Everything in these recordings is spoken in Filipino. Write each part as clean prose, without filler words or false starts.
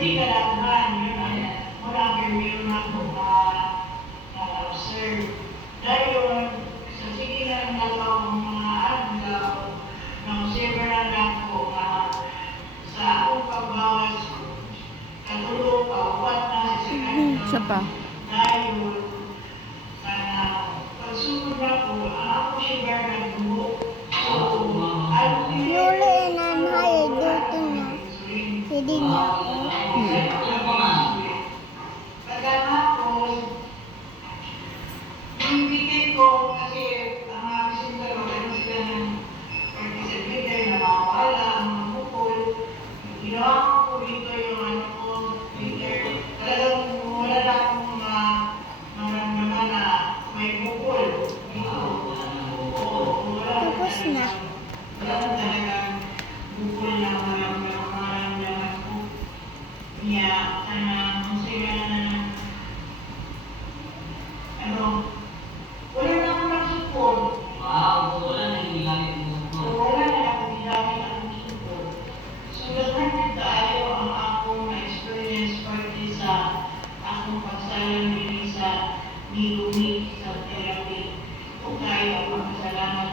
Hindi ka laban, yun ang mula kami na ako na-observe. Dahil sa sige na nalaw mga adlaw, na-observe na lang ko sa akong pagbawas, katulog pa, upat na sa second Siya pa. dahil pagsunod na ko, ako siya nagbuo. Lolo and higher dito na. Pwede niya ako. Pagkatapos, bibigyan ko kasi ang mga bisintero, meron sila ng participate na mawala, ang mga bukol. Ginawa ko dito yung ano ko, Peter. Talagang wala na akong maramdaman na may bukol dito. Tapos na. Wala ko talagang bukol na maramdaman ko. Kaya, kung sila na wala na akong nag-support. Wala na akong ginamit ang support. So, naghanap tayo ang akong experience pati sa akong pagsalang dili sa nilumi sa therapy. O tayo ang magpasalamat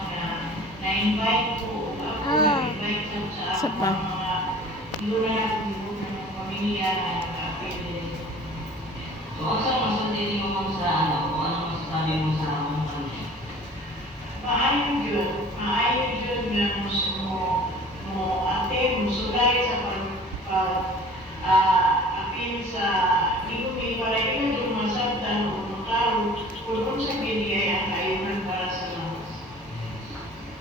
na-invite ko ako na-invite sa Isa pa. mga luna na kung ng pamilya na nag-apel. So, ang sa masundin mo kung sa ano, kung ano masasabi mo sa akong kanina? Maayong yun na mo atin, musugay sa pag-apil sa nilumi para yun yung masabtan o makaro kung sa binigay ang kayunan para sa lamas.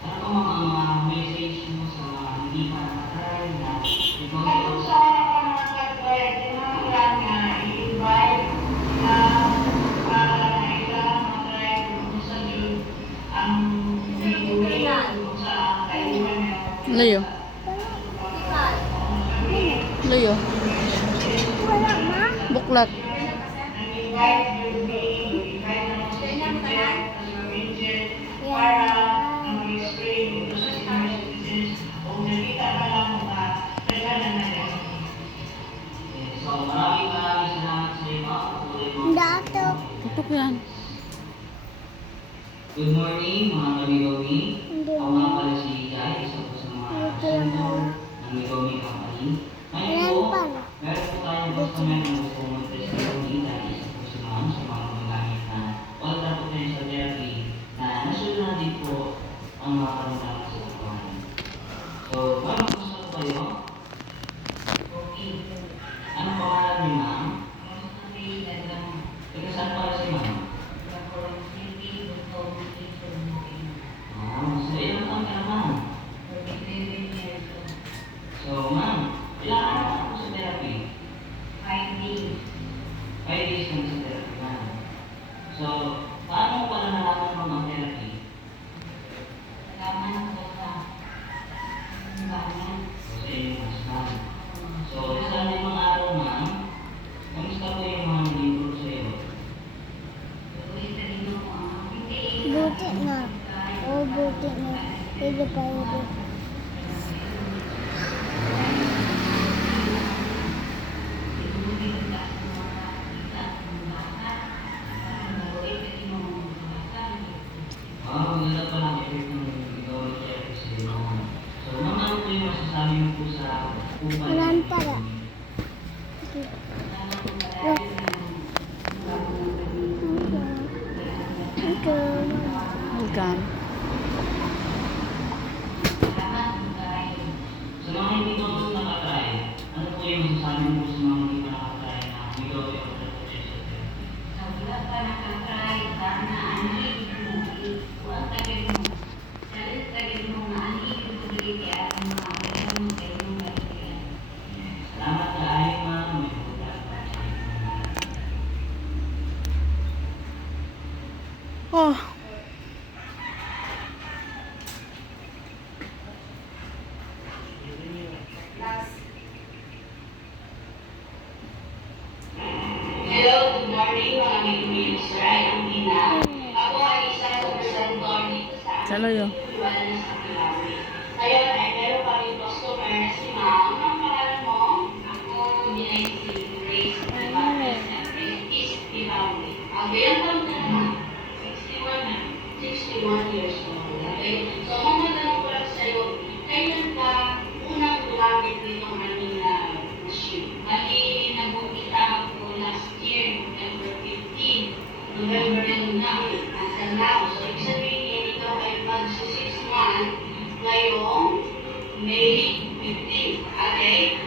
Ano pa mga message mo sa mga hindi pa nakatry na Kung sa nakatry, kinahanglan nga i-invite na para na ilang matry kung sa yun ang nilumi kung sa kayunan niya. Layo. Layo. Wala ma. Buklat. Nag-invite yung invite naman sa Cynthia, sa Angel, para mag-explain dito sa senior citizens o nakita ka lang mga nagana na yan. So, maraming salamat sa iyo, mga patuloy mo. Dato. Tutok yan. Good morning, mga kamigomi. Hindi. Ako nga pala si Jai, isa po sa mga senior ng Migomi Company. Ngayon Ayan po, pala. meron po tayong customer na gusto mag-testimony dahil isa po si Ma'am sa mga gumagamit na ultra potential therapy na nasunod din po ang mga karamdaman sa katawan. So, Ma'am, gusto ko kayo? Okay. Ano pangalan ni Ma'am? Taga saan pala si Ma'am? So ilang taon ka na, Ma'am? So, Ma'am, ilang araw na po sa therapy? 5 days. 5 days ka na sa therapy, Ma'am. So, paano mo pala nalaman mo ang therapy? So, sa inyong husband. So, sa limang araw, Ma'am, kamusta po yung mga nalibro sa iyo? Buti na. Oo, buti na. Pwede pa ito. Maganda pa lang effect ng gawin therapy sa iyo, Ma'am. So, Ma'am, ano po yung masasabi mo po sa upang? Walang para. Welcome. Sa mga hindi ko nakatry, ano po yung masasabi mo sa mga hindi pa nakatry na Migomi o potential therapy? Salamat kaayo, Ma'am. May bukas pa. Oh. Hello, good morning mga Migomi. Sir, I'm Dina. Ako ay isang representative dito sa Sa layo. Iwala na sa Pilawi. Ngayon ay meron pa rin customer na si Ma'am. Ang pangalan mo? Ako, Okay, ang taon ka naman? 61 na. 61 years old. Okay? So, mamadala ko lang sa'yo, kailan ka unang gumamit nitong aming machine? Bali, nag-umpisa ako last year, November 15. November na until now. So, ibig sabihin, ito ay mag-6 months ngayong May 15. Okay?